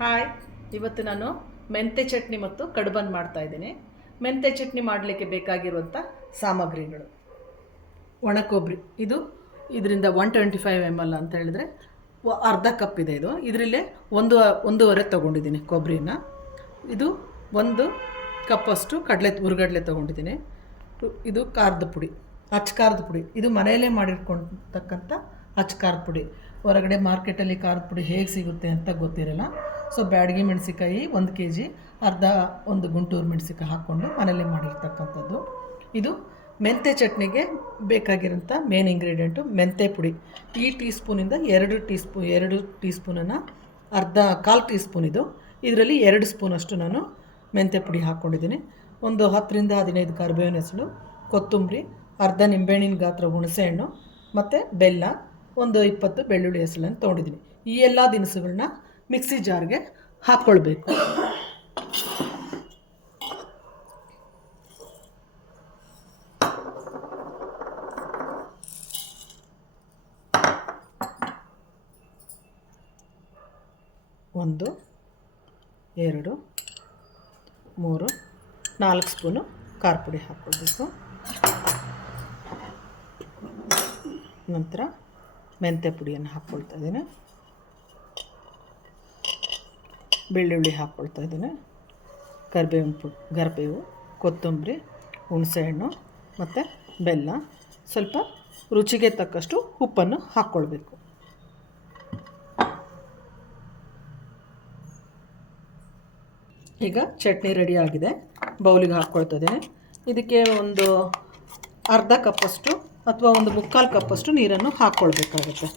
Hi, ಇವತ್ತು ನಾನು ಮೆಂತೆ ಚಟ್ನಿ ಮತ್ತು ಕಡುಬನ್ನು ಮಾಡ್ತಾ ಇದ್ದೀನಿ. ಮೆಂತೆ ಚಟ್ನಿ ಮಾಡಲಿಕ್ಕೆ ಬೇಕಾಗಿರುವಂಥ ಸಾಮಗ್ರಿಗಳು: ಒಣ ಕೊಬ್ಬರಿ, ಇದರಿಂದ 125 ml ಅಂತ ಹೇಳಿದ್ರೆ ಅರ್ಧ ಕಪ್ ಇದೆ. ಇದರಲ್ಲೇ ಒಂದೂವರೆ ತೊಗೊಂಡಿದ್ದೀನಿ ಕೊಬ್ಬರಿನ. ಇದು 1 ಕಪ್ಪಷ್ಟು ಹುರ್ಗಡ್ಲೆ ತೊಗೊಂಡಿದ್ದೀನಿ. ಇದು ಖಾರದ ಪುಡಿ, ಅಚ್ಚ ಖಾರದ ಪುಡಿ. ಇದು ಮನೆಯಲ್ಲೇ ಮಾಡಿಟ್ಕೊಳ್ತಕ್ಕಂಥ ಅಚ್ಚ ಖಾರದ ಪುಡಿ. ಹೊರಗಡೆ ಮಾರ್ಕೆಟಲ್ಲಿ ಖಾರದ ಪುಡಿ ಹೇಗೆ ಸಿಗುತ್ತೆ ಅಂತ ಗೊತ್ತಿರಲ್ಲ. ಸೊ ಬ್ಯಾಡಗಿ ಮೆಣಸಿಕಾಯಿ 1 kg, ಒಂದು ಗುಂಟೂರು ಮೆಣಸಿಕಾಯಿ ಹಾಕ್ಕೊಂಡು ಮನೆಯಲ್ಲೇ ಮಾಡಿರ್ತಕ್ಕಂಥದ್ದು. ಇದು ಮೆಂತೆ ಚಟ್ನಿಗೆ ಬೇಕಾಗಿರೋಂಥ ಮೇನ್ ಇಂಗ್ರೀಡಿಯೆಂಟು ಮೆಂತೆ ಪುಡಿ. ಈ ಟೀ ಸ್ಪೂನಿಂದ 2 ಟೀ ಸ್ಪೂನನ್ನು ಕಾಲು ಟೀ ಸ್ಪೂನ್ ಇದರಲ್ಲಿ 2 ಸ್ಪೂನಷ್ಟು ನಾನು ಮೆಂತೆ ಪುಡಿ ಹಾಕ್ಕೊಂಡಿದ್ದೀನಿ. ಒಂದು 10 ರಿಂದ 15 ಕರಿಬೇವಿನ ಹೆಸರು, ಕೊತ್ತಂಬರಿ, ಅರ್ಧ ನಿಂಬೆಹಣ್ಣಿನ ಗಾತ್ರ ಹುಣಸೆಹಣ್ಣು ಮತ್ತು ಬೆಲ್ಲ, ಒಂದು 20 ಬೆಳ್ಳುಳ್ಳಿ ಹೆಸರನ್ನು ತೊಗೊಂಡಿದ್ದೀನಿ. ಈ ಎಲ್ಲ ದಿನಸುಗಳನ್ನ ಮಿಕ್ಸಿ ಜಾರ್ಗೆ ಹಾಕ್ಕೊಳ್ಬೇಕು. ಒಂದು 2 3 4 ಸ್ಪೂನು ಖಾರ ಪುಡಿ ಹಾಕ್ಕೊಳ್ಬೇಕು. ನಂತರ ಮೆಂತೆ ಪುಡಿಯನ್ನು ಹಾಕ್ಕೊಳ್ತಾ ಇದ್ದೀನಿ. ಬೆಳ್ಳುಳ್ಳಿ ಹಾಕ್ಕೊಳ್ತಾ ಇದ್ದೀನಿ. ಕರಿಬೇವು, ಕೊತ್ತಂಬರಿ, ಹುಣಸೆಹಣ್ಣು ಮತ್ತು ಬೆಲ್ಲ, ಸ್ವಲ್ಪ ರುಚಿಗೆ ತಕ್ಕಷ್ಟು ಉಪ್ಪನ್ನು ಹಾಕ್ಕೊಳ್ಬೇಕು. ಈಗ ಚಟ್ನಿ ರೆಡಿ ಆಗಿದೆ. ಬೌಲಿಗೆ ಹಾಕ್ಕೊಳ್ತಾ ಇದ್ದೀನಿ. ಇದಕ್ಕೆ ಒಂದು ಅರ್ಧ ಕಪ್ಪಷ್ಟು ಅಥವಾ ಒಂದು 3/4 ಕಪ್ಪಷ್ಟು ನೀರನ್ನು ಹಾಕ್ಕೊಳ್ಬೇಕಾಗುತ್ತೆ.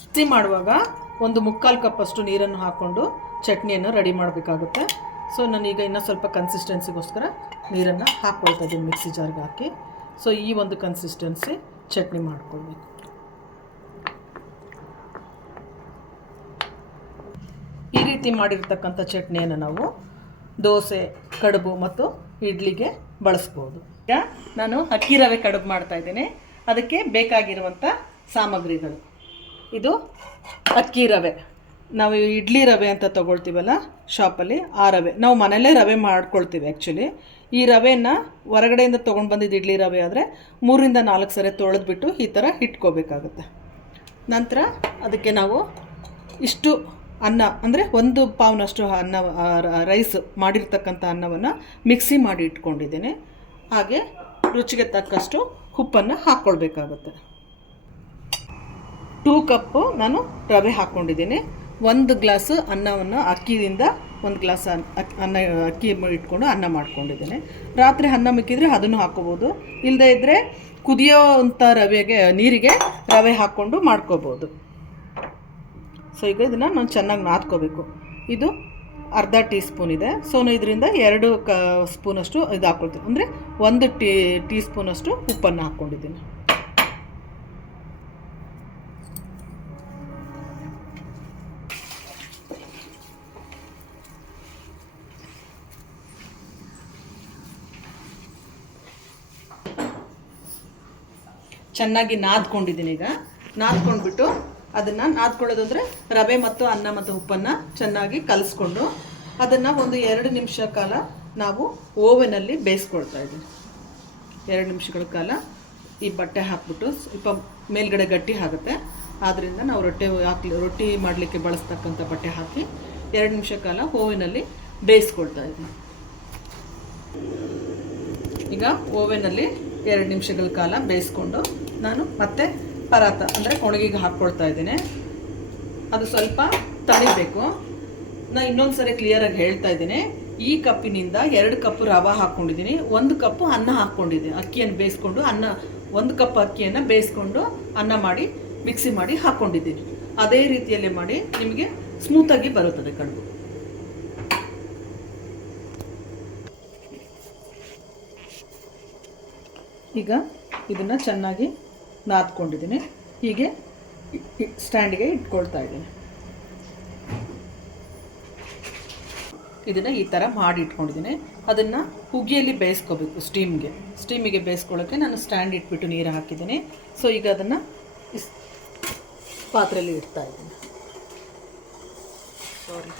ಚಟ್ನಿ ಮಾಡುವಾಗ ಒಂದು 3/4 ಕಪ್ಪಷ್ಟು ನೀರನ್ನು ಹಾಕ್ಕೊಂಡು ಚಟ್ನಿಯನ್ನು ರೆಡಿ ಮಾಡಬೇಕಾಗುತ್ತೆ. ಸೊ ನಾನೀಗ ಇನ್ನೂ ಸ್ವಲ್ಪ ಕನ್ಸಿಸ್ಟೆನ್ಸಿಗೋಸ್ಕರ ನೀರನ್ನು ಹಾಕ್ಕೊಳ್ತಾ ಇದ್ದೀನಿ ಮಿಕ್ಸಿ ಜಾರ್ಗೆ ಹಾಕಿ. ಸೊ ಈ ಒಂದು ಕನ್ಸಿಸ್ಟೆನ್ಸಿ ಚಟ್ನಿ ಮಾಡ್ಕೊಳ್ಬೇಕು. ಈ ರೀತಿ ಮಾಡಿರ್ತಕ್ಕಂಥ ಚಟ್ನಿಯನ್ನು ನಾವು ದೋಸೆ, ಕಡುಬು ಮತ್ತು ಇಡ್ಲಿಗೆ ಬಳಸ್ಬೋದು. ಈಗ ನಾನು ಅಕ್ಕಿ ರವೆ ಕಡುಬು ಮಾಡ್ತಾಯಿದ್ದೀನಿ. ಅದಕ್ಕೆ ಬೇಕಾಗಿರುವಂಥ ಸಾಮಗ್ರಿಗಳು: ಇದು ಅಕ್ಕಿ ರವೆ. ನಾವು ಇಡ್ಲಿ ರವೆ ಅಂತ ತೊಗೊಳ್ತೀವಲ್ಲ ಶಾಪಲ್ಲಿ, ಆ ರವೆ. ನಾವು ಮನೆಯಲ್ಲೇ ರವೆ ಮಾಡ್ಕೊಳ್ತೀವಿ ಆ್ಯಕ್ಚುಲಿ. ಈ ರವೆನ ಹೊರಗಡೆಯಿಂದ ತೊಗೊಂಡು ಬಂದಿದ್ದು ಇಡ್ಲಿ ರವೆ ಆದರೆ 3 ರಿಂದ 4 ಸರಿ ತೊಳೆದ್ಬಿಟ್ಟು ಈ ಥರ ಇಟ್ಕೋಬೇಕಾಗುತ್ತೆ. ನಂತರ ಅದಕ್ಕೆ ನಾವು ಇಷ್ಟು ಅನ್ನ, ಅಂದರೆ 1 ಪಾವ್ನಷ್ಟು ಅನ್ನ, ರೈಸ್ ಮಾಡಿರ್ತಕ್ಕಂಥ ಅನ್ನವನ್ನು ಮಿಕ್ಸಿ ಮಾಡಿ ಇಟ್ಕೊಂಡಿದ್ದೀನಿ. ಹಾಗೆ ರುಚಿಗೆ ತಕ್ಕಷ್ಟು ಉಪ್ಪನ್ನು ಹಾಕ್ಕೊಳ್ಬೇಕಾಗುತ್ತೆ. 2 ಕಪ್ಪು ನಾನು ರವೆ ಹಾಕ್ಕೊಂಡಿದ್ದೀನಿ. 1 ಗ್ಲಾಸ್ ಅನ್ನವನ್ನು ಅಕ್ಕಿಯಿಂದ 1 ಗ್ಲಾಸ್ ಅಕ್ಕಿ ಇಟ್ಕೊಂಡು ಅನ್ನ ಮಾಡ್ಕೊಂಡಿದ್ದೀನಿ. ರಾತ್ರಿ ಅನ್ನ ಮಿಕ್ಕಿದ್ರೆ ಅದನ್ನು ಹಾಕ್ಕೋಬೋದು. ಇಲ್ಲದೇ ಇದ್ದರೆ ಕುದಿಯೋವಂಥ ನೀರಿಗೆ ರವೆ ಹಾಕ್ಕೊಂಡು ಮಾಡ್ಕೋಬೋದು. ಸೊ ಈಗ ಇದನ್ನು ನಾನು ಚೆನ್ನಾಗಿ ನಾದ್ಕೋಬೇಕು. ಇದು ಅರ್ಧ ಟೀ ಸ್ಪೂನ್ ಇದೆ. ಸೊ ನಾನು ಇದರಿಂದ 2 ಸ್ಪೂನಷ್ಟು ಇದು ಹಾಕ್ಕೊಳ್ತೀನಿ, ಅಂದರೆ 1 ಟೀ ಸ್ಪೂನಷ್ಟು ಉಪ್ಪನ್ನು ಹಾಕ್ಕೊಂಡಿದ್ದೀನಿ. ಚೆನ್ನಾಗಿ ನಾದ್ಕೊಂಡಿದ್ದೀನಿ. ಈಗ ನಾದ್ಕೊಂಡ್ಬಿಟ್ಟು ಅದನ್ನು ನಾದ್ಕೊಳ್ಳೋದು ಅಂದರೆ ರವೆ ಮತ್ತು ಅನ್ನ ಮತ್ತು ಉಪ್ಪನ್ನು ಚೆನ್ನಾಗಿ ಕಲಿಸ್ಕೊಂಡು ಅದನ್ನು ಒಂದು 2 ನಿಮಿಷ ಕಾಲ ನಾವು ಓವೆನಲ್ಲಿ ಬೇಯಿಸ್ಕೊಳ್ತಾ ಇದ್ದೀವಿ. 2 ನಿಮಿಷಗಳ ಕಾಲ ಈ ಬಟ್ಟೆ ಹಾಕ್ಬಿಟ್ಟು ಸ್ವಲ್ಪ ಮೇಲ್ಗಡೆ ಗಟ್ಟಿ ಆಗುತ್ತೆ. ಆದ್ದರಿಂದ ನಾವು ರೊಟ್ಟಿ ಮಾಡಲಿಕ್ಕೆ ಬಳಸ್ತಕ್ಕಂಥ ಬಟ್ಟೆ ಹಾಕಿ 2 ನಿಮಿಷ ಕಾಲ ಓವೆನಲ್ಲಿ ಬೇಯಿಸ್ಕೊಳ್ತಾ ಇದ್ದೀವಿ. ಈಗ ಓವೆನಲ್ಲಿ 2 ನಿಮಿಷಗಳ ಕಾಲ ಬೇಯಿಸ್ಕೊಂಡು ನಾನು ಮತ್ತೆ ಪರಾತ, ಅಂದರೆ ಕೊಣಗಿಗೆ ಹಾಕ್ಕೊಳ್ತಾ ಇದ್ದೀನಿ. ಅದು ಸ್ವಲ್ಪ ತಣಿಬೇಕು. ನಾನು ಇನ್ನೊಂದು ಸರಿ ಕ್ಲಿಯರಾಗಿ ಹೇಳ್ತಾ ಇದ್ದೀನಿ. ಈ ಕಪ್ಪಿನಿಂದ 2 ಕಪ್ ರವೆ ಹಾಕ್ಕೊಂಡಿದ್ದೀನಿ, 1 ಕಪ್ಪು ಅನ್ನ ಹಾಕ್ಕೊಂಡಿದ್ದೀನಿ. ಅಕ್ಕಿಯನ್ನು ಬೇಯಿಸ್ಕೊಂಡು, 1 ಕಪ್ ಅಕ್ಕಿಯನ್ನು ಬೇಯಿಸ್ಕೊಂಡು ಅನ್ನ ಮಾಡಿ ಮಿಕ್ಸಿ ಮಾಡಿ ಹಾಕ್ಕೊಂಡಿದ್ದೀನಿ. ಅದೇ ರೀತಿಯಲ್ಲೇ ಮಾಡಿ ನಿಮಗೆ ಸ್ಮೂತಾಗಿ ಬರುತ್ತದೆ ಕಡುಬು. ಈಗ ಇದನ್ನು ಚೆನ್ನಾಗಿ ನಾದ್ಕೊಂಡಿದ್ದೀನಿ. ಹೀಗೆ ಸ್ಟ್ಯಾಂಡಿಗೆ ಇಟ್ಕೊಳ್ತಾ ಇದ್ದೀನಿ. ಇದನ್ನು ಈ ಥರ ಮಾಡಿ ಇಟ್ಕೊಂಡಿದ್ದೀನಿ. ಅದನ್ನು ಹುಗಿಯಲ್ಲಿ ಬೇಯಿಸ್ಕೋಬೇಕು. ಸ್ಟೀಮಿಗೆ ಬೇಯಿಸ್ಕೊಳ್ಳೋಕ್ಕೆ ನಾನು ಸ್ಟ್ಯಾಂಡ್ ಇಟ್ಬಿಟ್ಟು ನೀರು ಹಾಕಿದ್ದೀನಿ. ಸೊ ಈಗ ಅದನ್ನು ಪಾತ್ರೆಯಲ್ಲಿ ಇಡ್ತಾ ಇದ್ದೀನಿ. ಸಾರಿ.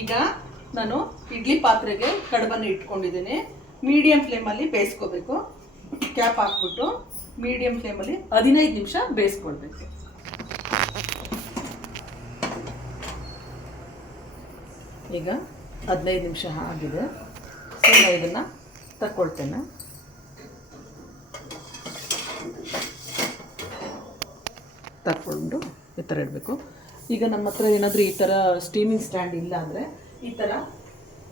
ಈಗ ನಾನು ಇಡ್ಲಿ ಪಾತ್ರೆಗೆ ಕಡುಬನ್ನು ಇಟ್ಕೊಂಡಿದ್ದೀನಿ. ಮೀಡಿಯಂ ಫ್ಲೇಮಲ್ಲಿ ಬೇಯಿಸ್ಕೋಬೇಕು. ಕ್ಯಾಪ್ ಹಾಕ್ಬಿಟ್ಟು ಮೀಡಿಯಂ ಫ್ಲೇಮಲ್ಲಿ 15 ನಿಮಿಷ ಬೇಯಿಸ್ಕೊಳ್ಬೇಕು. ಈಗ 15 ನಿಮಿಷ ಆಗಿದೆ. ಸೊ ನಾನು ಇದನ್ನು ತಕ್ಕೊಳ್ತೇನೆ. ತಕ್ಕೊಂಡು ಈ ಥರ ಇಡಬೇಕು. ಈಗ ನಮ್ಮ ಹತ್ರ ಏನಾದರೂ ಈ ಥರ ಸ್ಟೀಮಿಂಗ್ ಸ್ಟ್ಯಾಂಡ್ ಇಲ್ಲ ಅಂದರೆ ಈ ಥರ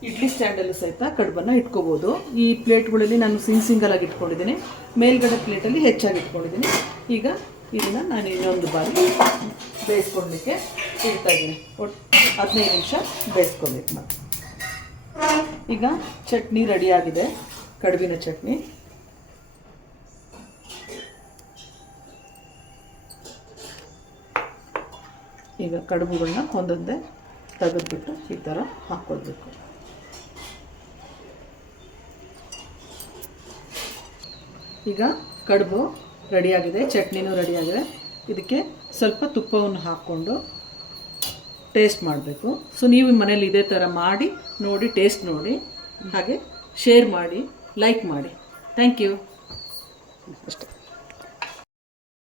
ಇಡ್ಲಿ ಸ್ಟ್ಯಾಂಡಲ್ಲೂ ಸಹಿತ ಕಡುಬನ್ನು ಇಟ್ಕೋಬೋದು. ಈ ಪ್ಲೇಟ್ಗಳಲ್ಲಿ ನಾನು ಸಿಂಗಲ್ ಆಗಿ ಇಟ್ಕೊಂಡಿದ್ದೀನಿ. ಮೇಲ್ಗಡೆ ಪ್ಲೇಟಲ್ಲಿ ಹೆಚ್ಚಾಗಿ ಇಟ್ಕೊಂಡಿದ್ದೀನಿ. ಈಗ ಇದನ್ನು ನಾನು ಇನ್ನೊಂದು ಬಾರಿ ಬೇಯಿಸ್ಕೊಳ್ಲಿಕ್ಕೆ ಇಡ್ತಾಯಿದ್ದೀನಿ. ಒಟ್ಟು 15 ನಿಮಿಷ ಬೇಯಿಸ್ಕೊಬೇಕು. ಮತ್ತು ಈಗ ಚಟ್ನಿ ರೆಡಿಯಾಗಿದೆ, ಕಡುಬಿನ ಚಟ್ನಿ. ಈಗ ಕಡುಬುಗಳನ್ನ ಒಂದೊಂದೇ ತೆಗೆದುಬಿಟ್ಟು ಈ ಥರ ಹಾಕ್ಕೊಳ್ಬೇಕು. ಈಗ ಕಡುಬು ರೆಡಿಯಾಗಿದೆ, ಚಟ್ನಿನೂ ರೆಡಿಯಾಗಿದೆ. ಇದಕ್ಕೆ ಸ್ವಲ್ಪ ತುಪ್ಪವನ್ನು ಹಾಕ್ಕೊಂಡು ಟೇಸ್ಟ್ ಮಾಡಬೇಕು. ಸೊ ನೀವು ಮನೇಲಿ ಇದೇ ಥರ ಮಾಡಿ ನೋಡಿ, ಟೇಸ್ಟ್ ನೋಡಿ, ಹಾಗೆ ಶೇರ್ ಮಾಡಿ, ಲೈಕ್ ಮಾಡಿ. Thank you. ಅಷ್ಟೇ.